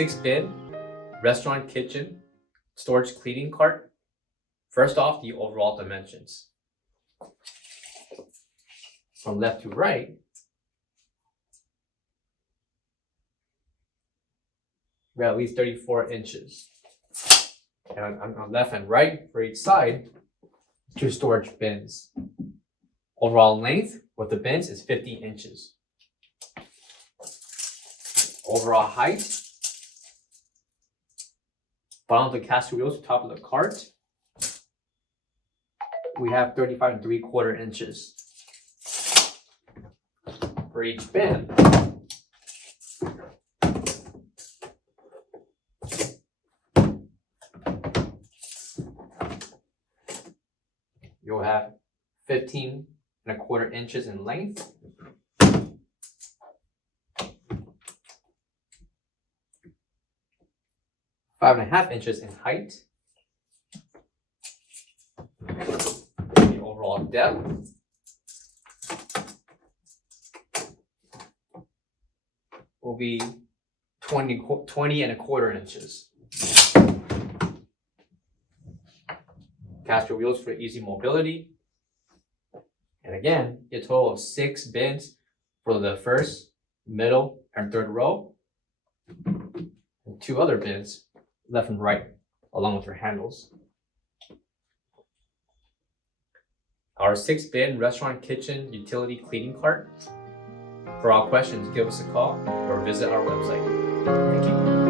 6-bin restaurant kitchen storage cleaning cart. First off, the overall dimensions. From left to right, we have at least 34 inches. And on left and right for each side, 2 storage bins. Overall length with the bins is 50 inches. Overall height, bottom of the caster wheels to top of the cart, we have 35 3/4 inches. For each bin, you'll have 15 1/4 inches in length, 5.5 inches in height. The overall depth will be 20 1/4 inches. Caster wheels for easy mobility. And again, a total of 6 bins for the first, middle, and third row. And 2 other bins left and right, along with their handles. Our 6-bin restaurant kitchen utility cleaning cart. For all questions, give us a call or visit our website. Thank you.